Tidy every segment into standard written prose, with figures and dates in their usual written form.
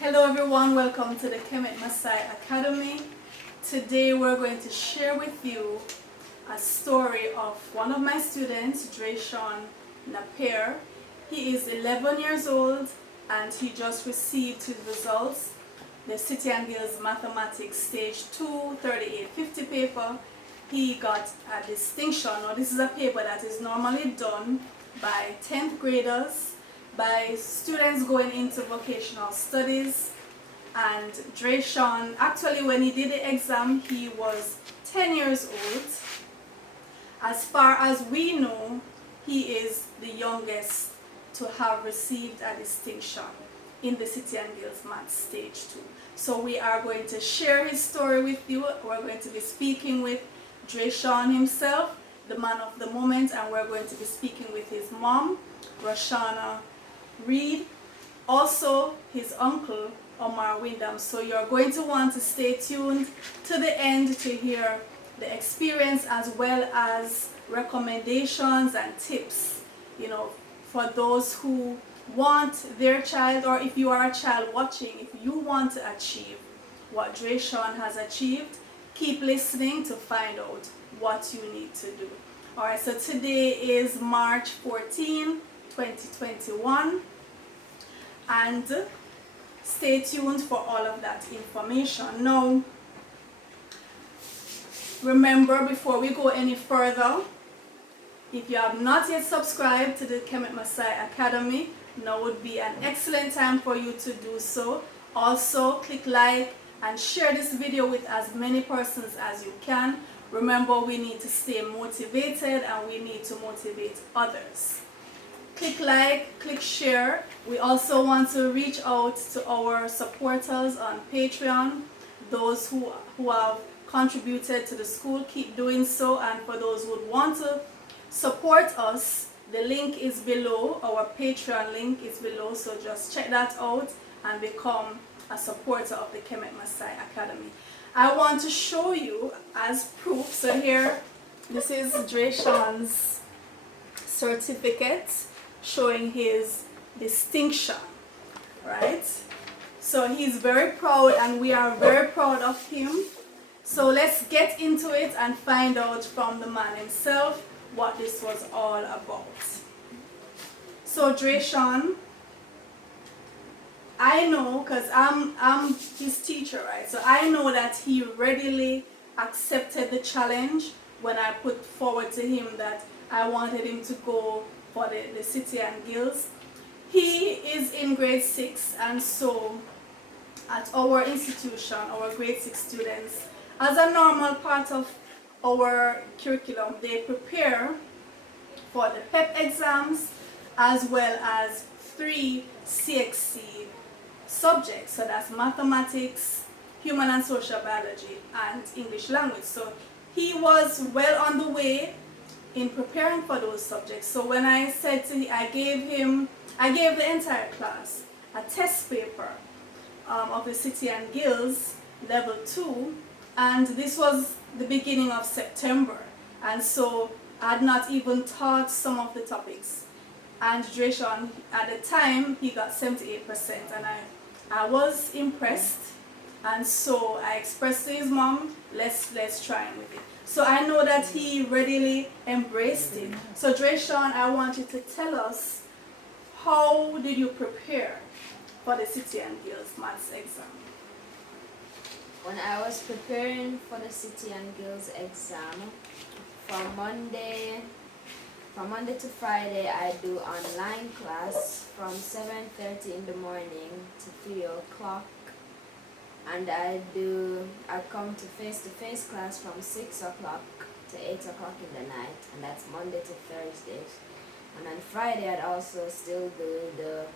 Hello everyone, welcome to the Kemet Maasai Academy. Today we're going to share with you a story of one of my students, Dreshaun Napier. He is 11 years old and he just received his results, the City and Guilds Mathematics Stage 2 3850 paper. He got a distinction. Now this is a paper that is normally done by 10th graders, by students going into vocational studies. And Dreshan, actually when he did the exam, he was 10 years old. As far as we know, he is the youngest to have received a distinction in the City and Guilds Math Stage 2. So we are going to share his story with you. We're going to be speaking with Dreshan himself, the man of the moment, and we're going to be speaking with his mom, Russhana Reid, also his uncle, Omar Wyndham. So you're going to want to stay tuned to the end to hear the experience as well as recommendations and tips, for those who want their child, or if you are a child watching, if you want to achieve what Dreshan has achieved, keep listening to find out what you need to do. Alright, so today is March 14, 2021, and stay tuned for all of that information. Now, remember, before we go any further, if you have not yet subscribed to the Kemet Maasai Academy, now would be an excellent time for you to do so. Also, click like and share this video with as many persons as you can. Remember, we need to stay motivated and we need to motivate others. Click like, click share. We also want to reach out to our supporters on Patreon, those who have contributed to the school. Keep doing so, and for those who would want to support us, the link is below. Our Patreon link is below, so just check that out and become a supporter of the Kemet Maasai Academy. I want to show you as proof. So here, this is Dreshan's certificate showing his distinction, right? So he's very proud and we are very proud of him. So let's get into it and find out from the man himself what this was all about. So Dreshan, I know, because I'm his teacher, right? So I know that he readily accepted the challenge when I put forward to him that I wanted him to go for the City and Guilds. He is in grade 6, and so at our institution, our grade 6 students, as a normal part of our curriculum, they prepare for the PEP exams as well as 3 CSEC subjects. So that's mathematics, human and social biology, and English language. So he was well on the way in preparing for those subjects. So when I said to him, I gave the entire class a test paper of the City and Guilds level 2, and this was the beginning of September, and so I had not even taught some of the topics. And Dreshan, at the time, he got 78%, and I was impressed, and so I expressed to his mom, let's try him with it. So I know that he readily embraced it. So Dreshan, I want you to tell us, how did you prepare for the City and Guilds Maths exam? When I was preparing for the City and Guilds exam, from Monday to Friday, I do online class from 7:30 in the morning to 3 o'clock. And I come to face-to-face class from 6 o'clock to 8 o'clock in the night, and that's Monday to Thursday. And on Friday, I'd also still do the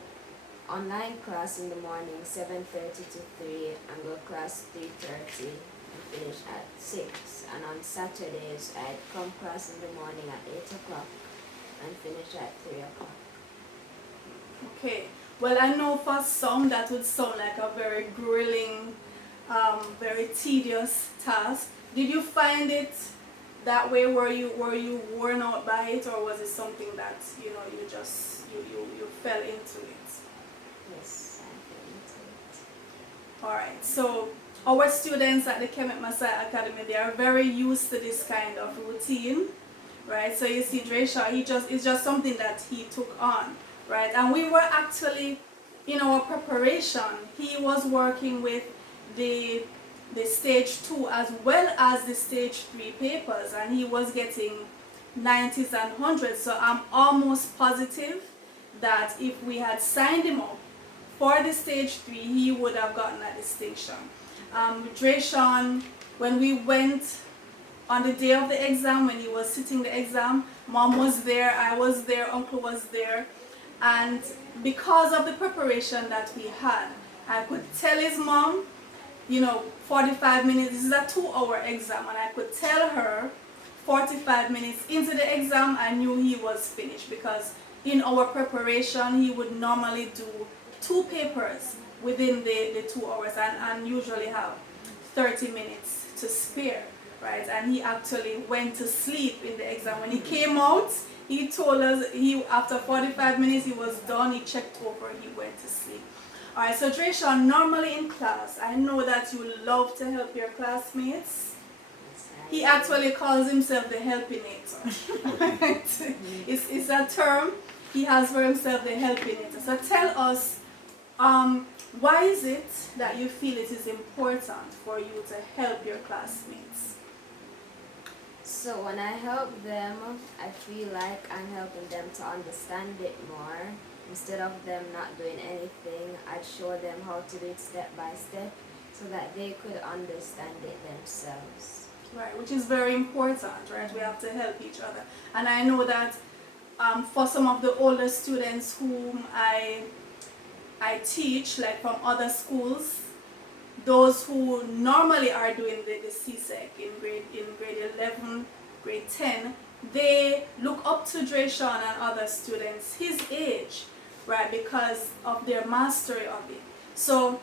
online class in the morning, 7:30 to 3, and go class 3:30 and finish at 6. And on Saturdays, I'd come class in the morning at 8 o'clock and finish at 3 o'clock. Okay. Well, I know for some that would sound like a very grueling, very tedious task. Did you find it that way? Were you worn out by it, or was it something that you fell into it? Yes, I fell into it. Alright, so our students at the Kemet Maasai Academy, they are very used to this kind of routine, right? So you see Dreshan, it's just something that he took on, right? And we were actually, in our preparation, he was working with the stage 2 as well as the stage 3 papers, and he was getting 90s and 100s. So I'm almost positive that if we had signed him up for the stage 3, he would have gotten a distinction. Dreshan, when we went on the day of the exam, when he was sitting the exam, mom was there, I was there, uncle was there, and because of the preparation that we had, I could tell his mom, 45 minutes, this is a 2-hour exam, and I could tell her 45 minutes into the exam, I knew he was finished, because in our preparation, he would normally do 2 papers within the 2 hours, and usually have 30 minutes to spare, right? And he actually went to sleep in the exam. When he came out, he told us after 45 minutes he was done, he checked over, he went to sleep. Alright, so Dreshan, normally in class, I know that you love to help your classmates. He actually calls himself the helpinator. It's a term he has for himself, the helpinator. So tell us, why is it that you feel it is important for you to help your classmates? So when I help them, I feel like I'm helping them to understand it more. Instead of them not doing anything, I'd show them how to do it step by step so that they could understand it themselves. Right, which is very important, right? We have to help each other. And I know that for some of the older students whom I teach, like from other schools, those who normally are doing the CSEC in grade 11, grade 10, they look up to Dreshan and other students his age, right, because of their mastery of it. So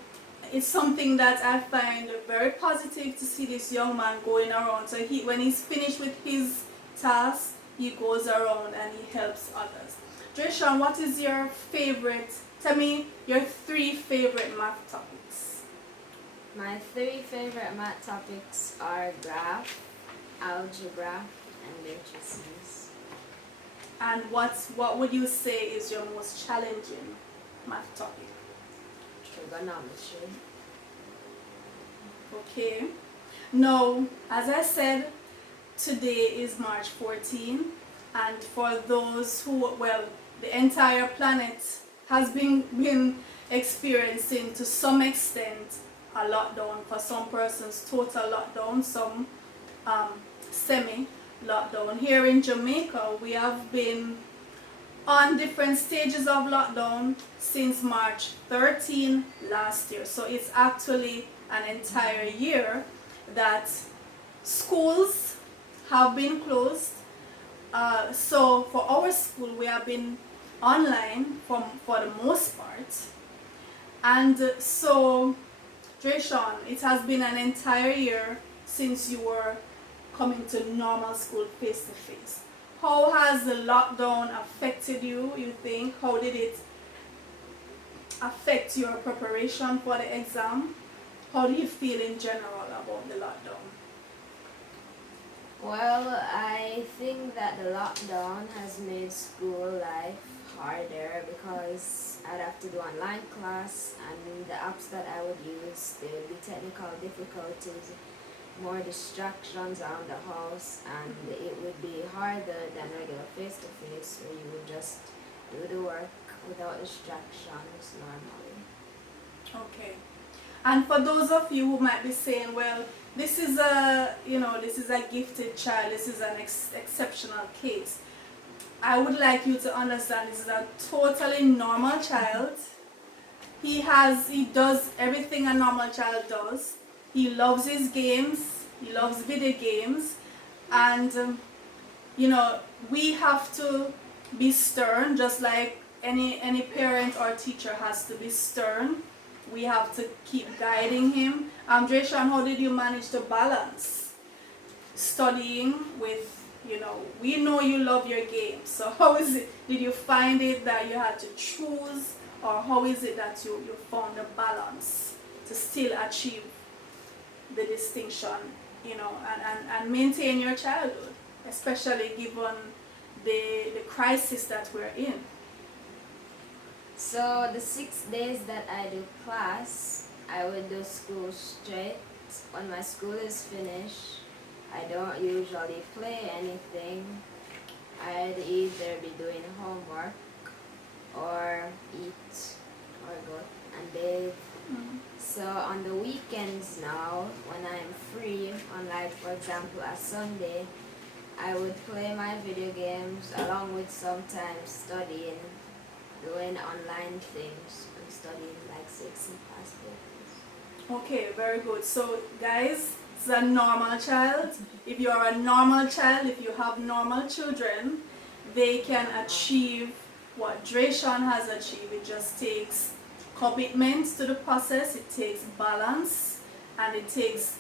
it's something that I find very positive to see this young man going around. So when he's finished with his task, he goes around and he helps others. Dreshan, what is your favorite? Tell me your 3 favorite math topics. My 3 favorite math topics are graph, algebra, and matrices. And what would you say is your most challenging math topic? Trigonometry. Okay. Now, as I said, today is March 14, and for those who, the entire planet has been experiencing to some extent a lockdown. For some persons, total lockdown, some semi-lockdown. Here in Jamaica, we have been on different stages of lockdown since March 13 last year. So it's actually an entire year that schools have been closed. So for our school, we have been online for the most part. And so, Dreshan, it has been an entire year since you were coming to normal school face to face. How has the lockdown affected you, you think? How did it affect your preparation for the exam? How do you feel in general about the lockdown? Well, I think that the lockdown has made school life harder because I'd have to do online class, and the apps that I would use, there would be technical difficulties, more distractions around the house, and it would be harder than regular face-to-face where you would just do the work without distractions normally. Okay. And for those of you who might be saying, well, this is a gifted child, this is an exceptional case, I would like you to understand this is a totally normal child. He does everything a normal child does. He loves his games, he loves video games, and we have to be stern, just like any parent or teacher has to be stern. We have to keep guiding him. Dreshan, how did you manage to balance studying with, we know you love your games, so how is it, did you find it that you had to choose, or how is it that you found a balance to still achieve the distinction, and maintain your childhood, especially given the crisis that we're in. So the 6 days that I do class, I will do school straight. When my school is finished, I don't usually play anything. I'd either be doing homework or eat or go and bathe. So on the weekends now, when I'm free, on like for example a Sunday, I would play my video games along with sometimes studying, doing online things and studying like CSEC Math papers. Okay, very good. So guys, it's a normal child. If you are a normal child, if you have normal children, they can achieve what Dreshan has achieved. It just takes commitment to the process, it takes balance, and it takes,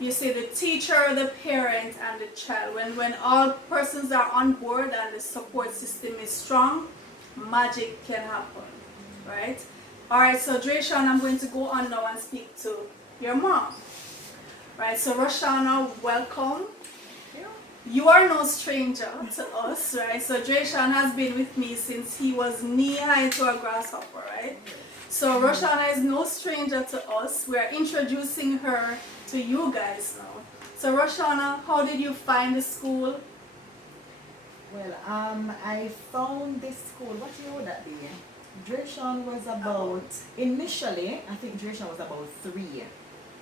you say, the teacher, the parent, and the child. When all persons are on board and the support system is strong, magic can happen, right? Alright, so Dreshan, I'm going to go on now and speak to your mom. Right, so Russhana, welcome. You are no stranger to us, right? So Dreshan has been with me since he was knee-high to a grasshopper, right? So Russhana is no stranger to us. We are introducing her to you guys now. So Russhana, how did you find the school? Well, I found this school, what year would that be? Dreshan was about, initially, I think Dreshan was about 3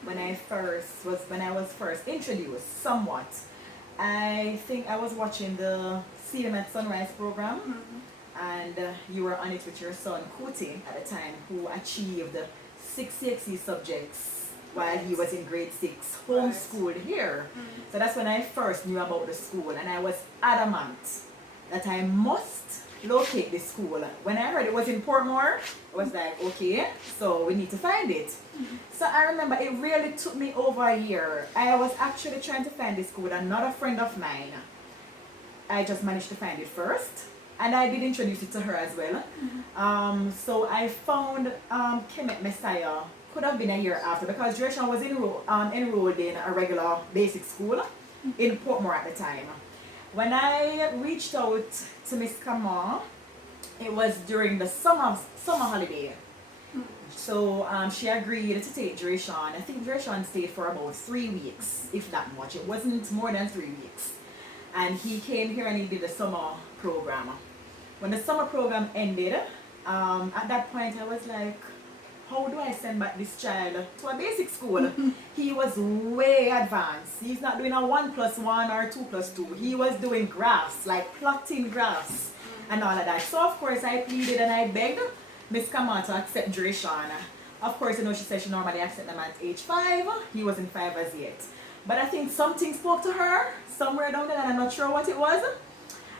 when I was first introduced somewhat. I think I was watching the CMAT Sunrise program, and you were on it with your son Kuti at the time, who achieved 6 CXC subjects while he was in grade 6, homeschooled here. So that's when I first knew about the school, and I was adamant that I must locate this school. When I heard it was in Portmore, I was like, okay, so we need to find it. So I remember it really took me over a year. I was actually trying to find this school with another friend of mine. I just managed to find it first, and I did introduce it to her as well. So I found Kemet Maasai, could have been a year after, because Dreshan was enrolled in a regular basic school in Portmore at the time. When I reached out to Miss Kamau, it was during the summer holiday. So she agreed to take Dreshan. I think Dreshan stayed for about 3 weeks, if that much. It wasn't more than 3 weeks. And he came here and he did the summer program. When the summer program ended, at that point I was like, how do I send back this child to a basic school? He was way advanced. He's not doing a 1+1 or 2+2. He was doing graphs, like plotting graphs and all of that. So of course I pleaded and I begged Miss Kamau to accept Dreshan. Of course, she said she normally accepts them at age 5. He wasn't 5 as yet. But I think something spoke to her somewhere down there, and I'm not sure what it was.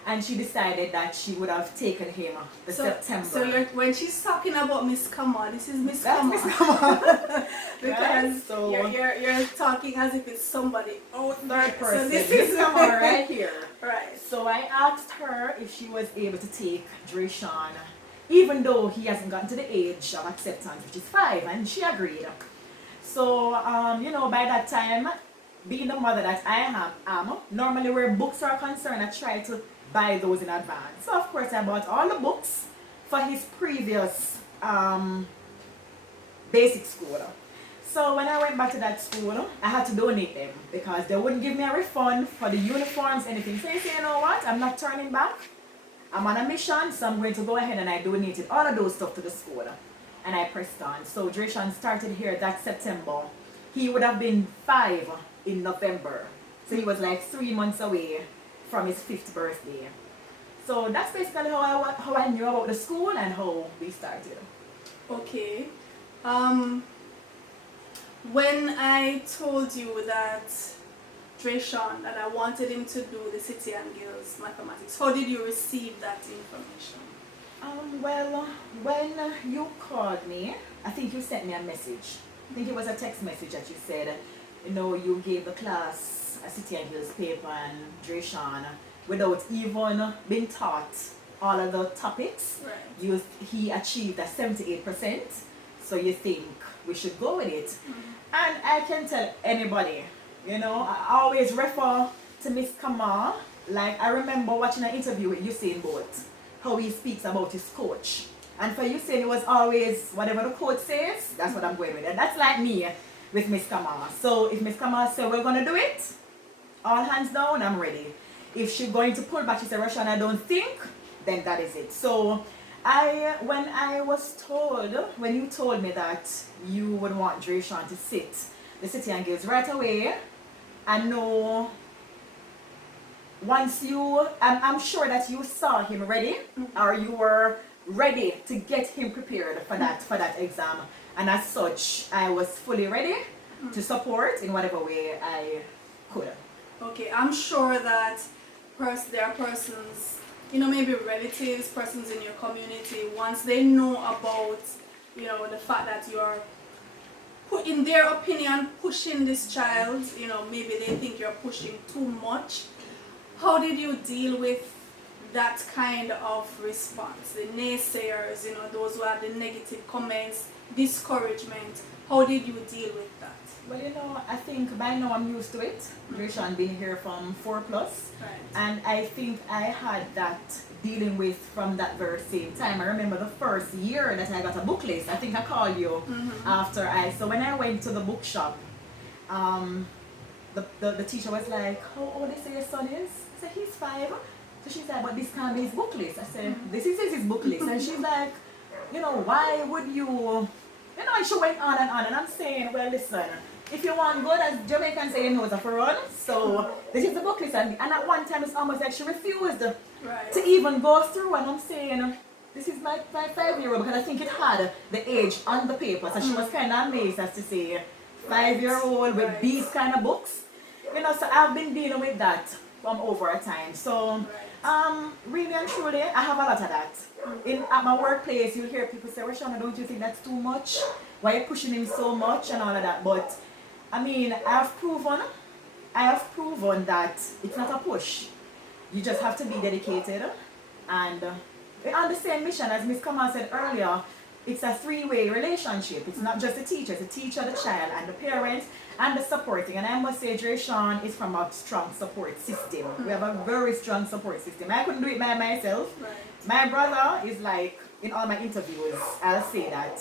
And she decided that she would have taken him September. So when she's talking about Miss Kamau, this is Miss Kamau. Miss Kamau. Because right? So you're talking as if it's somebody out there. Third person. So this is Kamau right here. Right. So I asked her if she was able to take Dreshan, even though he hasn't gotten to the age of acceptance, which is 5, and she agreed. So, by that time, being the mother that I am, normally where books are concerned, I try to buy those in advance. So, of course, I bought all the books for his previous basic school. So, when I went back to that school, I had to donate them because they wouldn't give me a refund for the uniforms, anything. So, you say, you know what, I'm not turning back. I'm on a mission, so I'm going to go ahead and I donated all of those stuff to the school. And I pressed on. So Dreshan started here that September. He would have been 5 in November. So he was like 3 months away from his 5th birthday. So that's basically how I knew about the school and how we started. Okay. When I told you that Dreshan, that I wanted him to do the City and Guilds mathematics, how did you receive that information? Well, when you called me, I think you sent me a message. I think it was a text message that you said, you gave the class a City and Guilds paper and Dreshan without even being taught all of the topics. Right. He achieved a 78%. So you think we should go with it. And I can tell anybody, you know, I always refer to Miss Kamau. Like, I remember watching an interview with Usain Bolt, how he speaks about his coach. And for Usain, it was always, whatever the coach says, that's what I'm going with. And that's like me with Miss Kamau. So if Miss Kamau says we're going to do it, all hands down, I'm ready. If she's going to pull back, she said, Rushan, I don't think, then that is it. So when I was told, when you told me that you would want Dreshan to sit the City and Guilds right away, I know once you, I'm sure that you saw him ready, or you were ready to get him prepared for that exam. And as such, I was fully ready to support in whatever way I could. Okay, I'm sure that there are persons, you know, maybe relatives, persons in your community, once they know about, you know, the fact that you are, in their opinion, pushing this child, you know, maybe they think you're pushing too much. How did you deal with that kind of response? The naysayers, you know, those who have the negative comments, discouragement. How did you deal with that? Well, you know, I think by now I'm used to it. Dreshan been here from 4+. Right. And I think I had that dealing with from that very same time. I remember the first year that I got a book list. I think I called you after so when I went to the bookshop, the teacher was like, how old is your son is? I said, he's 5. So she's like, but this can't be his book list. I said, this is his book list. And she's like, you know, why would you, you know, and she went on. And I'm saying, well, listen, if you want good, as Jamaicans say, you know, it's a for run. So this is the book list. And at one time, it's almost like she refused to even go through. And I'm saying, this is my 5-year-old, because I think it had the age on the paper. So she was kind of amazed as to say, 5-year-old with these kind of books. You know, so I've been dealing with that from over a time. So really and truly, I have a lot of that. At my workplace, you'll hear people say, Russhana, don't you think that's too much? Why are you pushing him so much and all of that? But I mean, I have proven that it's not a push. You just have to be dedicated. And we're on the same mission, as Miss Kamau said earlier. It's a 3-way relationship. It's not just the teacher, it's the teacher, the child, and the parents, and the supporting. And I must say, Dreshan is from a strong support system. We have a very strong support system. I couldn't do it by myself. Right. My brother is like, in all my interviews, I'll say that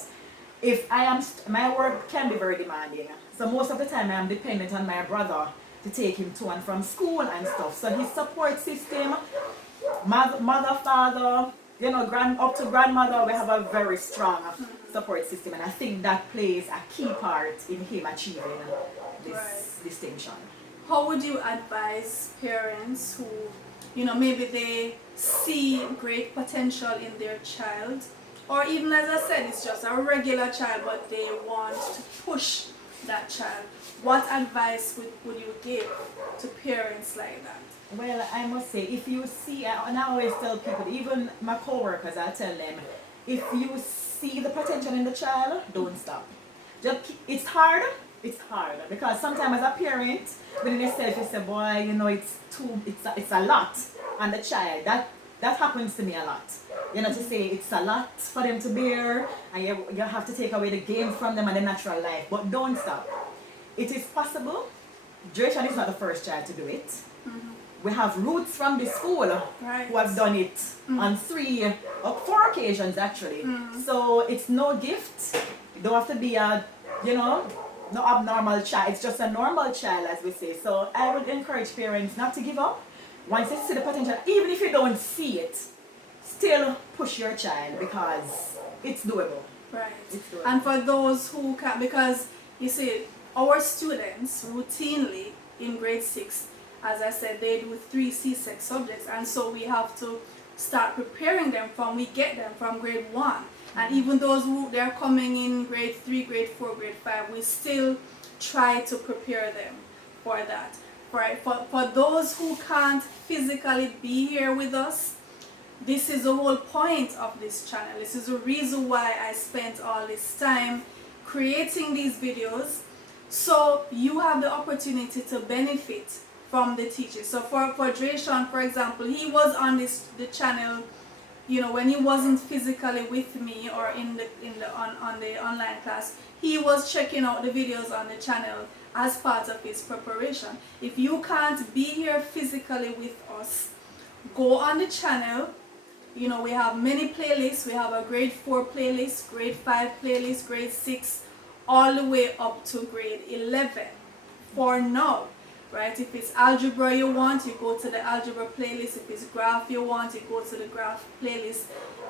if I am, my work can be very demanding. So most of the time I am dependent on my brother to take him to and from school and stuff. So his support system, mother, father, you know, up to grandmother, we have a very strong support system, and I think that plays a key part in him achieving this distinction. How would you advise parents who, you know, maybe they see great potential in their child, or even, as I said, it's just a regular child, but they want to push that child? What advice would you give to parents like that? Well, I must say, if you see, and I always tell people, even my co-workers, I tell them, if you see the potential in the child, don't stop. It's hard, because sometimes as a parent, within yourself, you say, boy, you know, it's a lot on the child. That happens to me a lot. You know, to say it's a lot for them to bear, and you have to take away the games from them and the natural life, but don't stop. It is possible. Dreshan is not the first child to do it. We have roots from the school who have done it on 3 or 4 occasions actually. So it's no gift. You don't have to be a, you know, no abnormal child. It's just a normal child, as we say. So I would encourage parents not to give up. Once they see the potential, even if you don't see it, still push your child, because it's doable. Right. It's doable. And for those who can, because you see, our students routinely in grade 6, as I said, they do 3 CSEC subjects, and so we have to start preparing them we get them from grade 1. And even those who they're coming in grade 3, grade 4, grade 5, we still try to prepare them for that. Right? For those who can't physically be here with us, this is the whole point of this channel. This is the reason why I spent all this time creating these videos, so you have the opportunity to benefit from the teachers. So for Dreshan, for example, he was on the channel when he wasn't physically with me or on the online class, he was checking out the videos on the channel as part of his preparation. If you can't be here physically with us, go on the channel. We have many playlists. We have a grade 4 playlist, grade 5 playlist, grade 6, all the way up to grade 11 for now, right? If it's algebra you want, you go to the algebra playlist. If it's graph you want, you go to the graph playlist.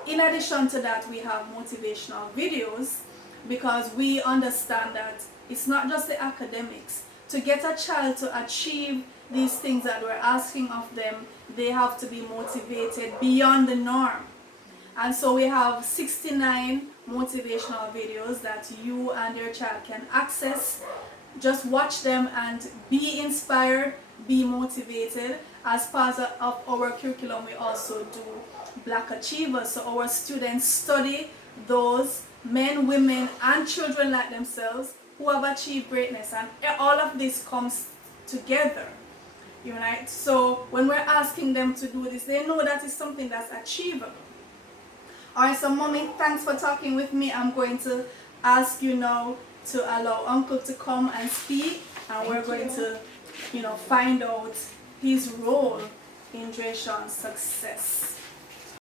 In addition to that, we have motivational videos, because we understand that it's not just the academics. To get a child to achieve these things that we're asking of them, they have to be motivated beyond the norm. And so we have 69 motivational videos that you and your child can access. Just watch them and be inspired, be motivated. As part of our curriculum, we also do Black Achievers. So our students study those men, women, and children like themselves who have achieved greatness. And all of this comes together. Right? So when we're asking them to do this, they know that it's something that's achievable. Alright, so mommy, thanks for talking with me. I'm going to ask you now to allow uncle to come and speak, and we're going to find out his role in Dreshan's success.